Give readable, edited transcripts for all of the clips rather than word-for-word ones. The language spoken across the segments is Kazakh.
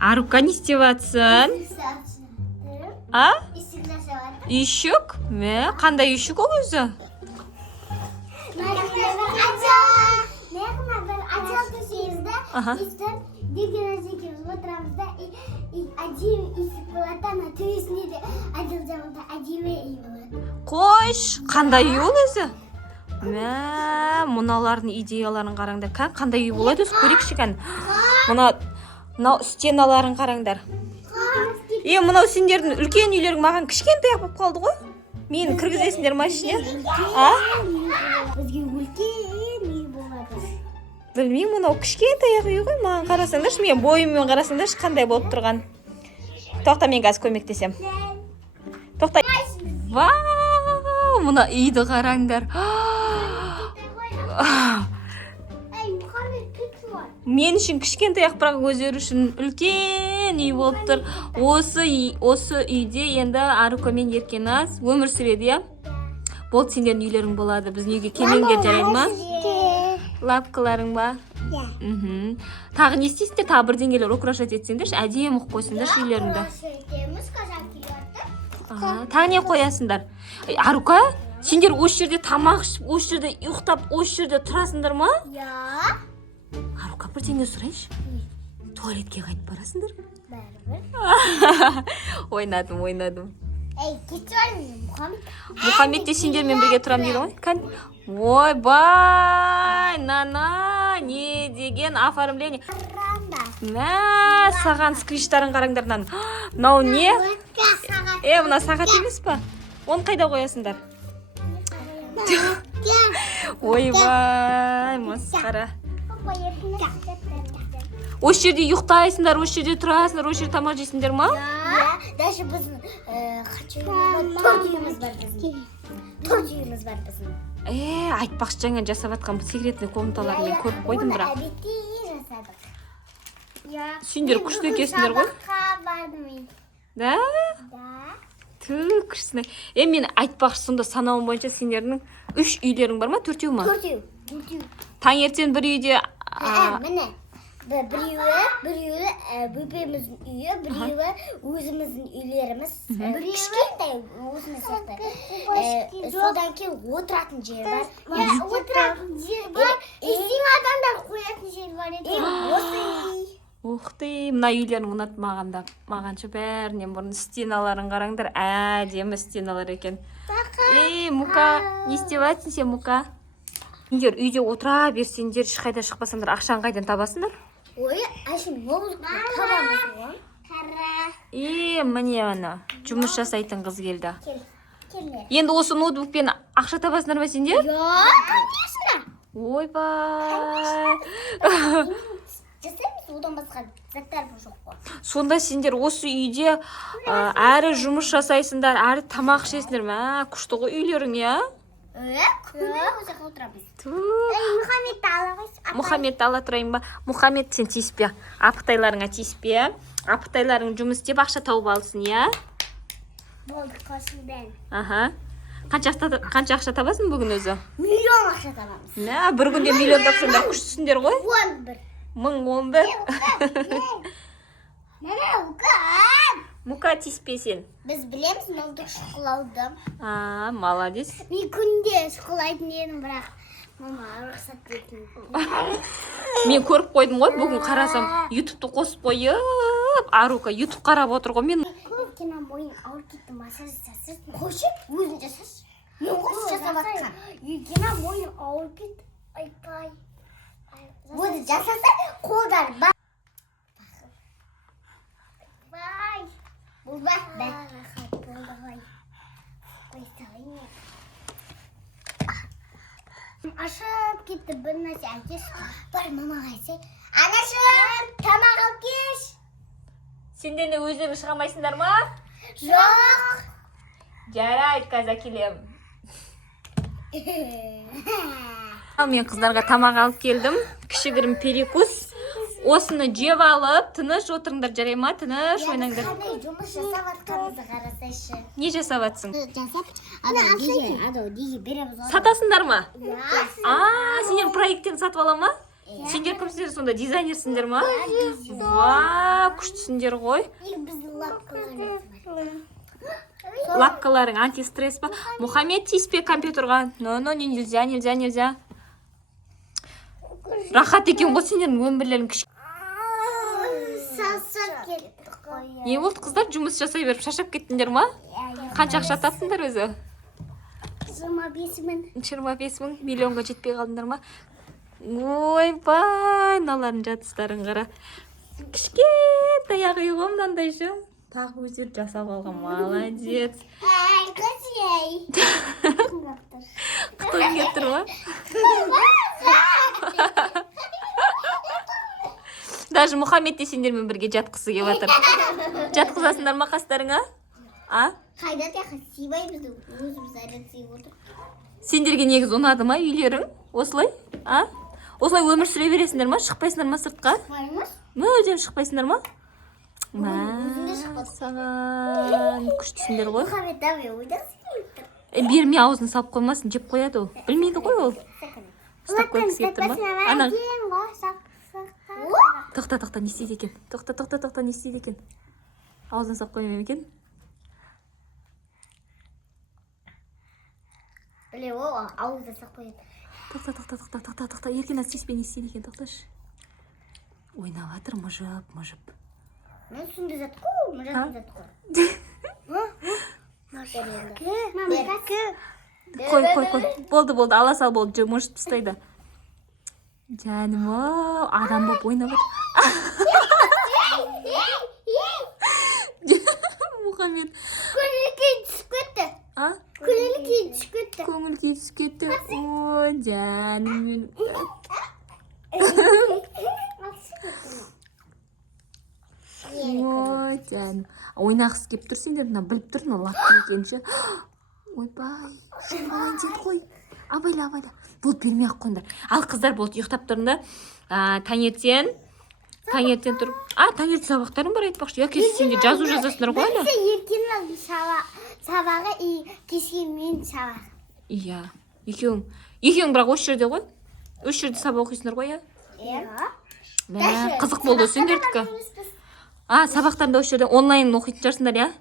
Арука не істеп жатсың? А? Үйшік? Мә, қандай үйшік ол өзі? Қойш, қандай үй ол өзі? Мә, мұналардың идеяларын қараңдар. Қандай үй болады өзі көрекші кән. Мынау стеналарын қараңдар. Мынау сендердің үлкен үйлерің маған кішкентай болып қалды ғой? Мені кіргізесіңдер ма ішіне? Бізге үлкен үй болады. Білмеймін, мынау кішкентай үй ғой. Маған қарасаңдаршы, мен бойыммен қарасаңдаршы қандай болып тұрған. Тоқта, мен қазір көмектесем. Тоқта. Вау, мына үйді қараңдар. Мен үшін кішкентай бірақ өздері үшін үлкен үй болып тұр. Осы үйде енді Арука мен Еркеназ өмір сүреді, иә? Болды, сендердің үйлерің болады. Біздің үйге келмеңдер, жарайды ма? Лапкаларың ба? Тағы не істейсіңдер? Тағы бірдеңелер украшать етсеңдерші, әдемі қойсыңдаршы үйлеріңді. Тағы не қоясыңдар? Арука, сендер осы жерде тамақ ішіп, осы жерде ұйықтап, осы жерде тұрасыңдар ма? Арука, бірдеңе сұрайыншы. Туалетке қайтып барасыңдар? Бәрібір. Ойнадым. Мұхаммед те сендермен бірге тұрам дейді ғой? Ойбай, нана, не деген оформление. Мә, саған сквиштарын қараңдар. Мынау не? Мына сағат емес па? Оны қайда қоясыңдар? Ойбай, масқара. Осы жерде ұйықтайсыңдар, осы жерде тұрасыңдар, осы жерде тамақ жейсіңдер ма? Даже біздің төрт үйіміз бар біздің. Айтпақшы, жаңа жасап атқан секретный комнаталарын мен көріп қойдым бірақ. Әбетте жасадық. Сендер күшті екесіңдер ғой? Да? Тү, күшті. Мен айтпақшы, сонда санауым бойынша сендердің 3 үйлерің бар ма, 4 ма? 4. Таңертең бір үйде... Міне, біреуі бөпеміздің үйі, біреуі өзіміздің үйлеріміз. Кішкентай өзіміз сияқты. Содан кейін отыратын жер бар. Отыратын жер бар. Естен адамдар қоятын жер бар еді. Осы үй. Уқты, мына үйлерін ұнатып мағаншы бәрінен бұрын стеналарын қараңдар, әдемі стеналар екен. Мука, не істеп жатсың сен, Мука? Сендер үйде отыра берсеңдер, ешқайда шықпасаңдар, ақшаны қайдан табасыңдар? Ой, әшін ноутбуктан табамыз ғой. Қара. Міне ана, жұмыс жасайтын қыз келді. Келді. Енді осы ноутбукпен ақша табасыңдар ма сендер? Конечно. Ойбай. Жасаймыз, одан басқа заттар жоқ қой. Сонда сендер осы үйде әрі жұмыс жасайсыңдар, әрі тамақ ішесіңдер ме? Күшті ғой үйлерің, иә? Күні өзі отырамыз. Мұхаммедті ала қойсын. Мұхаммедті ала тұрайын ба? Мұхаммед, сен тиіспе. Апытайларыңа тиіспе. Апытайларың жұмыс істеп ақша тауып алсын, иә? Болды, қосылден. Қанша ақша табасың бүгін өзі? Миллион ақша табамыз. Бір күнде миллион тапсаңдар күштісіңдер ғой? 11. 1011. Мама, Ука! Мука, тиіспе сен. Біз білеміз ноутбук шұқылауды. Молодец. Мен күнде шұқылайтын едім, бірақ мама рұқсат беретін. Мен көріп қойдым ғой, бүгін қарасам, ютубты қосып қойып, Арука ютуб қарап отыр ғой. Мен Еркенан бойын ауыр кетті, массаж жасасын. Қойшы, өзін жасашы. Мен қойшы жасап атқан. Еркенан бойын ауыр кетті. Айпай. Өзі жасаса, қолдар бар. Бай. Бұл ба? Рахат болды ғой. Қойсалайын. Ашып кетті бір нәрсе әкеш. Бар мамаға айтсай. Анашым, тамақ алып кеш. сендер де өздерің шығамайсыңдар ма? Жоқ. Жарайды, қазір келем. Мен қыздарға тамақ алып келдім. Кішігірім перекус. Осыны жеп алып, тыныш отырыңдар, жарай ма? Тыныш ойнаңдар. Қандай жұмыс жасап атқанымызды қарасайшы. Не жасап атсың? Жасап, анау неге береміз ғой. Сатасыңдар ма? Иә. Сендер проекттерді сатып ала ма? Сендер кімсіңдер сонда, дизайнерсіңдер ма? Ва, күштісіңдер ғой. Біздің лапкаларымыз Лапкаларың антистресс па? Мұхаммед тиіспе компьютерға. Нельзя. Рахат екен ғой сендердің өмірлерің кішкене. Сасап кеттік қой. Не болды қыздар, жұмыс жасай беріп шашап кеттіңдер ма? Қанша ақша таптыңдар өзі? 25 мың, миллионға жетпей қалдыңдар ма? Ойбай, мыналардың жатыстарын қара. Кішкентай ақ үй ғой мынандай ше. Тағы өздері жасап алған, молодец. Көзей. Құтылып келіп тұр ма? Даже Мұхаммед те сендермен бірге жатқысы келіп жатыр. Жатқызасыңдар ма қастарыңа? Қайда тияқы сибай бізді өзіміз әлі сыйып отыр. Сендерге негіз ұнады ма үйлерің? Осылай? Осылай өмір сүре бересіңдер ма? Шықпайсыңдар ма сыртқа? Шықпаймыз. Мүлдем шықпайсыңдар ма? Өзіңде шықпады. Саған күштісіңдер ғой. Мұхаммед давай ойдасың келіп тұр. Бермей аузын салып қоймасын, жеп қояды ол. Білмейді ғой ол. Ұстап қойғысы келіп тұр ма? Ана. Тоқта, не істейді екен? Тоқта, не істейді екен? Аузын салып қоймай екен? Біле ол ауызда сақ қойды. Тоқта, еркен тиіспе не істейді екен? Тоқташы. Ойнап жатыр, мұжып. Мен сүнді зат қой, мұжатын зат қой. Қой. Болды, ала сал болды, мұжып тастайды. Жаным, адам болып ойнап жатыр. Мұхаммед. Көңіл күйі түсіп кетті. Көңіл күйі түсіп кетті. Ой, жаным мен. Ой, жаным. Ойнағысы келіп тұр сендер, мына біліп тұр, мына лапты екенші. Ойбай, шықпалайын деді ғой. Абайла. Болды, бермей-ақ қойыңдар. Ал қыздар болды, ұйықтап тұрында. Таңертең тұрып. Таңертең сабақтарың бар айтпақшы. Яке сендер жазу жазасыңдар ғой әлі? Еркеннің сабағы, кешке мен сабағы. Иә, екеуің бірақ осы жерде ғой? Осы жерде сабақ оқисыңдар ғой, иә? Қызық болды сендердікі. Сабақтарында осы жерде онлайн оқитын шығарсыңдар, иә?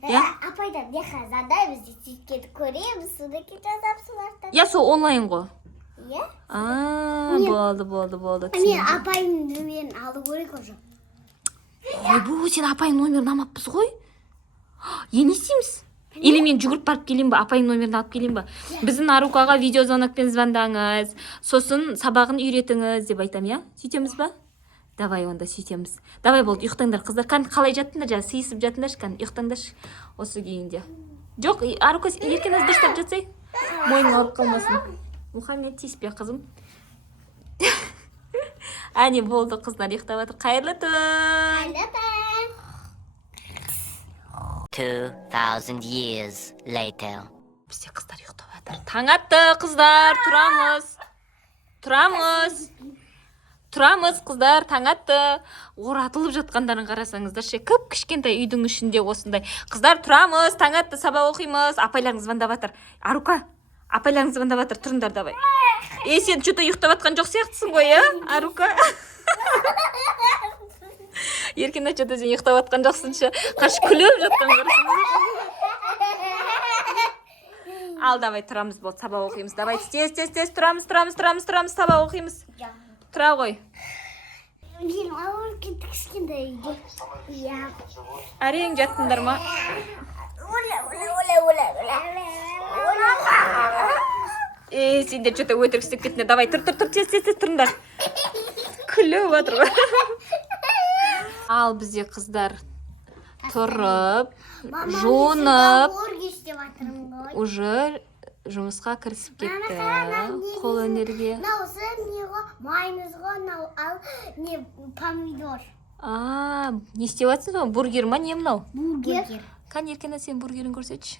Апайдан неқа задаймыз, сөйткенді көреміз, содан кейін жазапсыңдар. Иә, сол онлайн ғой. Иә? Болды. Мен апайымның нөмерін алу керек уже. Сен апайың номерін алмаппыз ғой? Не істейміз? Или мен жүгіріп барып келейін ба, апайың номерін алып келейін ба? Біздің Арукаға видеозвонокпен звондаңыз, сосын сабағын үйретіңіз деп айтам, иә? Сөйтеміз ба? Давай онда сөйтеміз. Давай болды, ұйықтаңдар қыздар. Қалай жаттыңдар, жаңа сыйысып жатыңдаршы, ұйықтаңдаршы осы күйінде. Жоқ, Арука еркен аз дұрыстап жатсай, мойның алып қалмасын. Мұхаммед тиіспе қызым. Әне болды қыздар, ұйықтап жатыр. Қайырлы түн. 2000 years later. Бізде қыздар ұйықтап жатыр. Таң атты қыздар, Тұрамыз қыздар, таң атты. Оратылып жатқандарын қарасаңыздар ше, көп кішкентай үйдің ішінде осындай. Қыздар, тұрамыз, таң атты, сабақ оқимыз. Апайларыңыз звондап жатыр. Арука, апайларыңыз звондап жатыр, тұрыңдар давай. Сен что-то ұйықтап жатқан жоқ сияқтысың ғой, Арука? Еркен что-то сен ұйықтап жатқан жоқсың ше. Қаршы күліп жатқан қарасаңыздар. Ал давай, тұрамыз болды, сабақ оқимыз. Давай, тез, тұрамыз, сабақ оқимыз. Тұра ғой. Мен ауыр кетті кішкентай үйде. Әрең жаттыңдар ма? Сендер что-то өтірік істеп кеттіңдер. Давай, тұр, тез тұрыңдар. Күліп жатыр. Ал бізде қыздар тұрып, жуынып, уже жұмысқа кірісіп кетті. Қол өнерге. Мынаусы не ғой? Майонез ғой, мынау ал не помидор. Не істеп жатсың ғой? Бургер ма, не мынау? Бургер. Еркен сен бургерін көрсетші.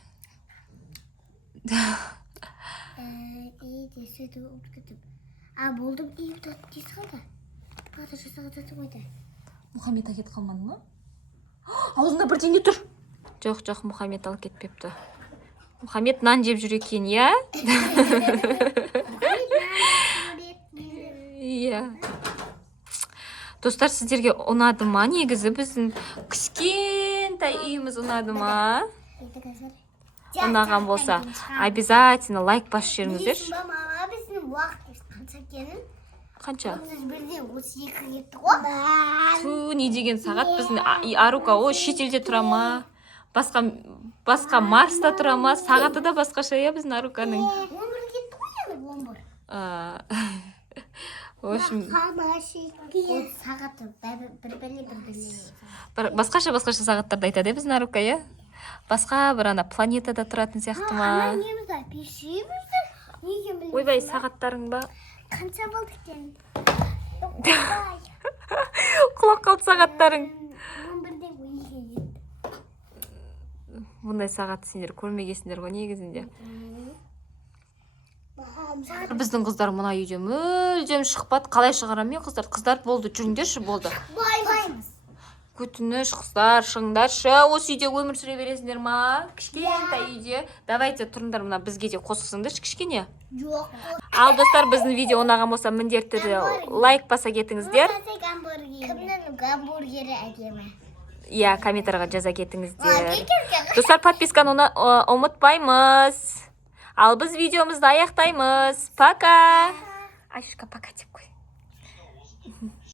Сөйтіп ұмытып кеттім. Болдым, тез қалды. Бағда жасауға қойды. Мұхаммед әкет қалмады ма? Аузында бірдеңе тұр. Жоқ, Мұхаммед алып кетпепті. Мұхаммед нан жеп жүр екен, иә? Иә. Достар, сіздерге ұнады ма? Негізі біздің кішкентай үйіміз ұнады ма? Ұнаған болса, обязательно лайк басып жіберіңіздерші. Мама, біздің уақытымыз қанша екенін? Қанша? 31-32 кетті ғой. Ту, не деген сағат біздің Арука, о, шетелде тұра ма? Басқа Марста тұра ма? Сағаты да басқаша, иә, біздің Аруканың. 11 кетті ғой, енді 11. В общем, сағаты бір-біріне. басқаша сағаттарды айтады, біздің Арука, иә? Басқа бір ана планетада тұратын сияқты ма? Немізді пешемізді? Неге білмеймін? Ойбай, сағаттарың ба? Қанша болды екен? Құлап қалды сағаттарың. 11-ден неге жетті? Бұндай сағат сендер көрмегесіңдер ғой негізінде. Біздің қыздар мына үйде мүлдем шықпады. Қалай шығарам мен қыздар? Қыздар болды, жүріңдерші, болды. Байлаймыз. Көтініш, қыздар, шығыңдаршы. Осы үйде өмір сүре бересіңдер ма? Кішкентай үйде. Давайте тұрыңдар, мына бізге де қосылсыңдаршы кішкене. Жоқ. Ал достар, біздің видео ұнаған болса міндетті түрде лайк баса кетіңіздер. Кімнің гамбургері әдемі? Иә, комментарийға жаза кетіңіздер. Достар, подписканы ұмытпаймыз. Ал біз видеомызды аяқтаймыз. Пока. Айшка, пока деп қой.